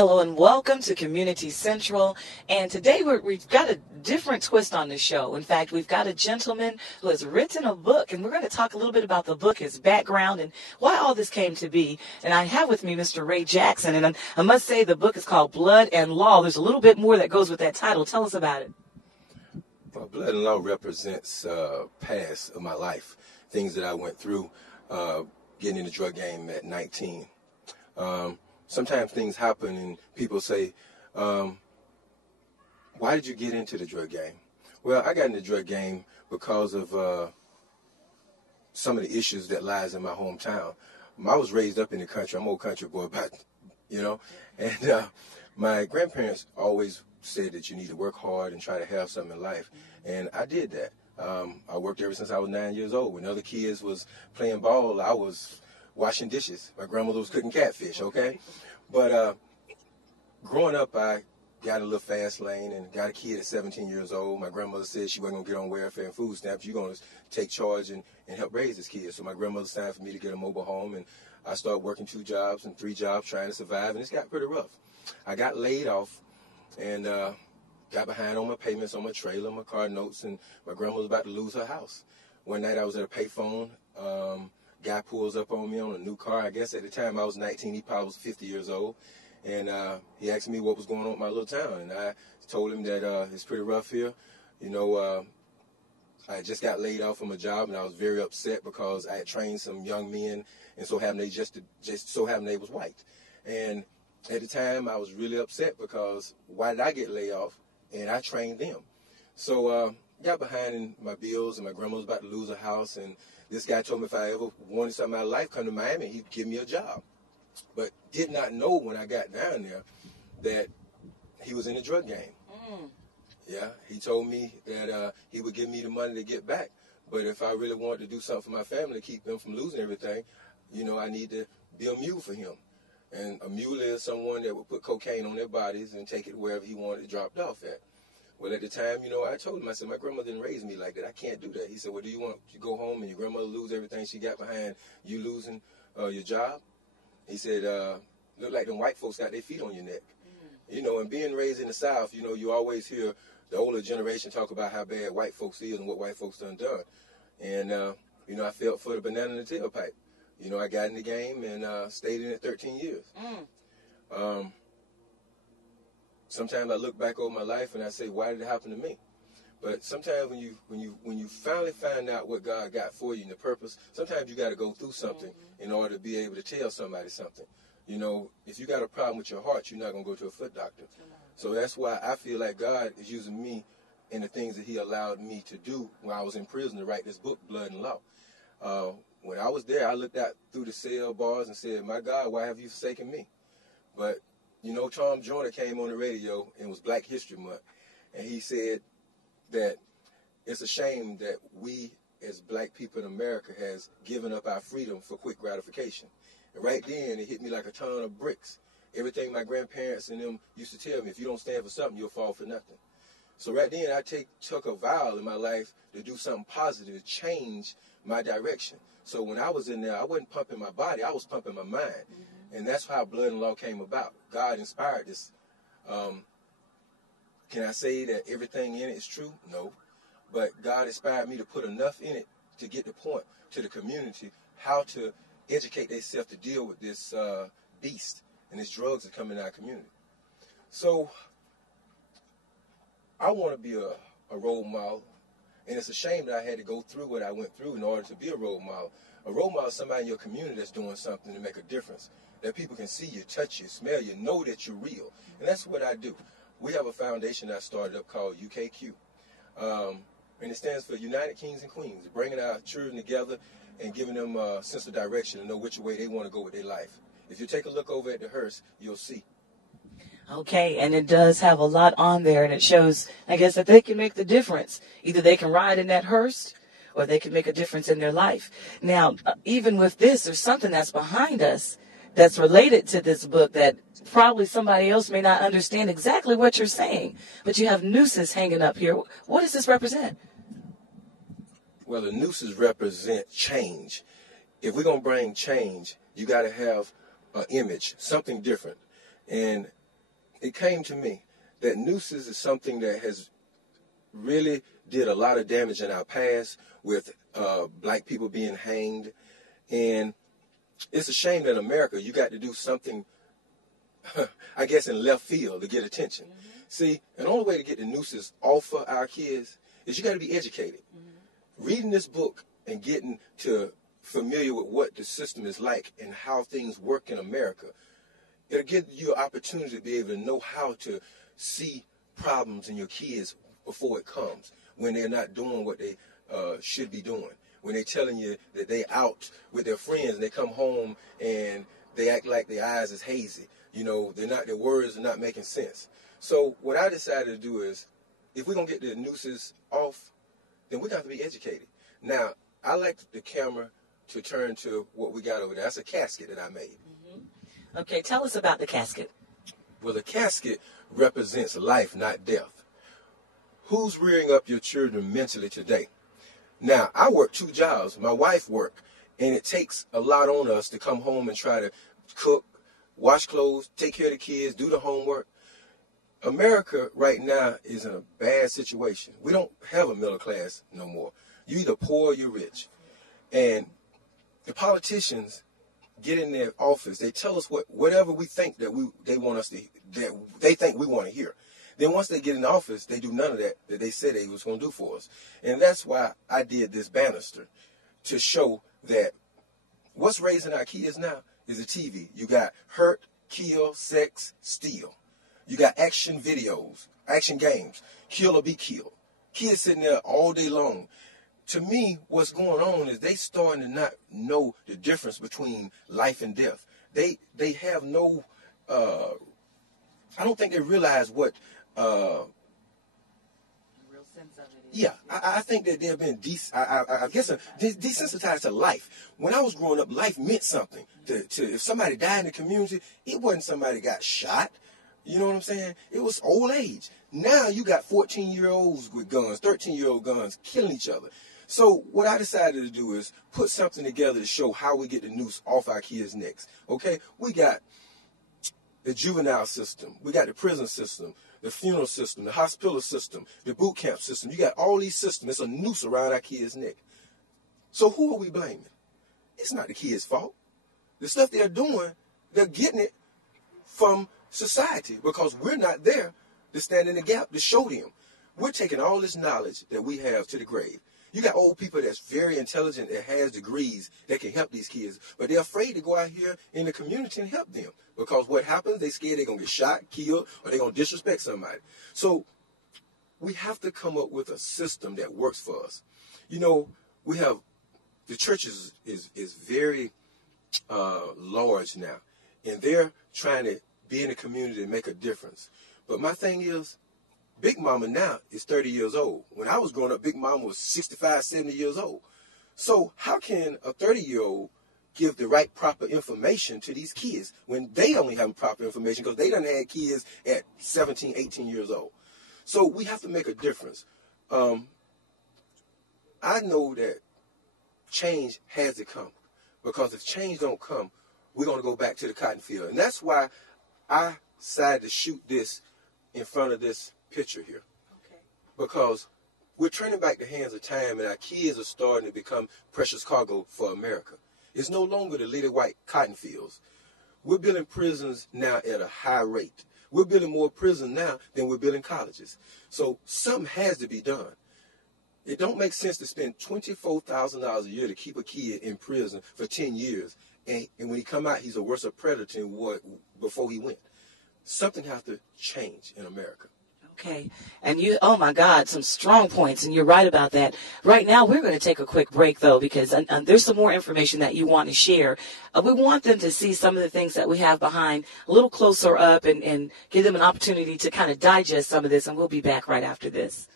Hello and welcome to Community Central. And today we've got a different twist on the show. In fact, we've got a gentleman who has written a book, and we're going to talk a little bit about the book, his background, and why all this came to be. And I have with me Mr. Ray Jackson, and I must say the book is called Blood and Law. There's a little bit more that goes with that title. Tell us about it. Well, Blood and Law represents past of my life, things that I went through getting in the drug game at 19. Sometimes things happen and people say, why did you get into the drug game? Well, I got in the drug game because of some of the issues that lies in my hometown. I was raised up in the country. I'm an old country boy, and my grandparents always said that you need to work hard and try to have something in life. And I did that. I worked ever since I was 9 years old. When other kids was playing ball, I was washing dishes. My grandmother was cooking catfish, okay? But growing up, I got in a little fast lane and got a kid at 17 years old. My grandmother said she wasn't going to get on welfare and food stamps. You're going to take charge and help raise this kid. So my grandmother signed for me to get a mobile home, and I started working 2 jobs and 3 jobs trying to survive, and it's got pretty rough. I got laid off and got behind on my payments on my trailer, my car notes, and my grandma was about to lose her house. One night I was at a payphone. Guy pulls up on me on a new car. I guess at the time I was 19, he probably was 50 years old. And he asked me what was going on with my little town. And I told him that it's pretty rough here. I just got laid off from a job, and I was very upset because I had trained some young men, and so happened they just so happened they was white. And at the time I was really upset because why did I get laid off? And I trained them. So got behind in my bills, and my grandma was about to lose her house, and this guy told me if I ever wanted something out of life, come to Miami, he'd give me a job. But did not know when I got down there that he was in the drug game. Yeah, he told me that he would give me the money to get back. But if I really wanted to do something for my family, keep them from losing everything, I need to be a mule for him. And a mule is someone that would put cocaine on their bodies and take it wherever he wanted it dropped off at. Well, at the time, I told him, I said, my grandmother didn't raise me like that. I can't do that. He said, well, do you want to go home and your grandmother lose everything she got behind you losing your job? He said, look like them white folks got their feet on your neck. And being raised in the South, you always hear the older generation talk about how bad white folks is and what white folks done. And, I felt for the banana in the tailpipe. I got in the game and stayed in it 13 years. Sometimes I look back over my life and I say, why did it happen to me? But sometimes when you finally find out what God got for you and the purpose, sometimes you got to go through something in order to be able to tell somebody something. If you got a problem with your heart, you're not going to go to a foot doctor. So that's why I feel like God is using me in the things that he allowed me to do when I was in prison to write this book, Blood and Law. When I was there, I looked out through the cell bars and said, my God, why have you forsaken me? But Tom Joyner came on the radio, and it was Black History Month, and he said that it's a shame that we as black people in America has given up our freedom for quick gratification. And right then, it hit me like a ton of bricks. Everything my grandparents and them used to tell me, if you don't stand for something, you'll fall for nothing. So right then, I took a vow in my life to do something positive, to change my direction. So when I was in there, I wasn't pumping my body, I was pumping my mind. And that's how Blood and Law came about. God inspired this. Can I say that everything in it is true? No. But God inspired me to put enough in it to get the point to the community how to educate themselves to deal with this beast and these drugs that come in our community. So I want to be a role model. And it's a shame that I had to go through what I went through in order to be a role model. A role model is somebody in your community that's doing something to make a difference, that people can see you, touch you, smell you, know that you're real. And that's what I do. We have a foundation I started up called UKQ. And it stands for United Kings and Queens, bringing our children together and giving them a sense of direction and know which way they want to go with their life. If you take a look over at the hearse, you'll see. Okay, and it does have a lot on there, and it shows, I guess, that they can make the difference. Either they can ride in that hearse, or they can make a difference in their life. Now, even with this, there's something that's behind us that's related to this book that probably somebody else may not understand exactly what you're saying, but you have nooses hanging up here. What does this represent? Well, the nooses represent change. If we're going to bring change, you got to have an image, something different. And it came to me that nooses is something that has really did a lot of damage in our past with black people being hanged. And it's a shame that in America you got to do something, I guess, in left field to get attention. Mm-hmm. See, the only way to get the nooses off of our kids is you got to be educated. Mm-hmm. Reading this book and getting to familiar with what the system is like and how things work in America, it'll give you an opportunity to be able to know how to see problems in your kids before it comes, when they're not doing what they should be doing, when they're telling you that they out with their friends and they come home and they act like their eyes is hazy. You know, their words are not making sense. So what I decided to do is, if we're going to get the nooses off, then we're going to have to be educated. Now, I like the camera to turn to what we got over there. That's a casket that I made. Mm-hmm. Okay, tell us about the casket. Well, the casket represents life, not death. Who's rearing up your children mentally today? Now, I work 2 jobs. My wife works, and it takes a lot on us to come home and try to cook, wash clothes, take care of the kids, do the homework. America right now is in a bad situation. We don't have a middle class no more. You're either poor or you're rich. And the politicians get in their office. They tell us whatever we think that they want us to, that they think we want to hear. Then once they get in office, they do none of that they said they was going to do for us. And that's why I did this banister, to show that what's raising our kids now is the TV. You got hurt, kill, sex, steal. You got action videos, action games, kill or be killed. Kids sitting there all day long. To me, what's going on is they starting to not know the difference between life and death. They have no, I don't think they realize what, real sense of it is. Yeah, I think that they've been, I guess, desensitized to life. When I was growing up, life meant something. If somebody died in the community, it wasn't somebody got shot. You know what I'm saying? It was old age. Now you got 14-year-olds with guns, 13-year-old guns killing each other. So what I decided to do is put something together to show how we get the noose off our kids' necks. Okay? We got the juvenile system. We got the prison system, the funeral system, the hospital system, the boot camp system. You got all these systems. It's a noose around our kids' neck. So who are we blaming? It's not the kids' fault. The stuff they're doing, they're getting it from society, because we're not there to stand in the gap to show them. We're taking all this knowledge that we have to the grave. You got old people that's very intelligent, that has degrees, that can help these kids, but they're afraid to go out here in the community and help them, because what happens, they're scared they're going to get shot, killed, or they're going to disrespect somebody. So we have to come up with a system that works for us. You know, we have, the church is very large now, and they're trying to be in the community and make a difference. But my thing is, Big Mama now is 30 years old. When I was growing up, Big Mama was 65, 70 years old. So how can a 30-year-old give the right proper information to these kids when they only have proper information because they done had kids at 17, 18 years old? So we have to make a difference. I know that change has to come, because if change don't come, we're going to go back to the cotton field. And that's why I decided to shoot this in front of this picture here. Okay. Because we're turning back the hands of time, and our kids are starting to become precious cargo for America. It's no longer the little white cotton fields. We're building prisons now at a high rate. We're building more prisons now than we're building colleges. So something has to be done. It don't make sense to spend $24,000 a year to keep a kid in prison for 10 years. And when he come out, he's a worse predator than what before he went. Something has to change in America. Okay. And you, oh my God, some strong points, and you're right about that. Right now, we're going to take a quick break, though, because there's some more information that you want to share. We want them to see some of the things that we have behind a little closer up, and give them an opportunity to kind of digest some of this, and we'll be back right after this.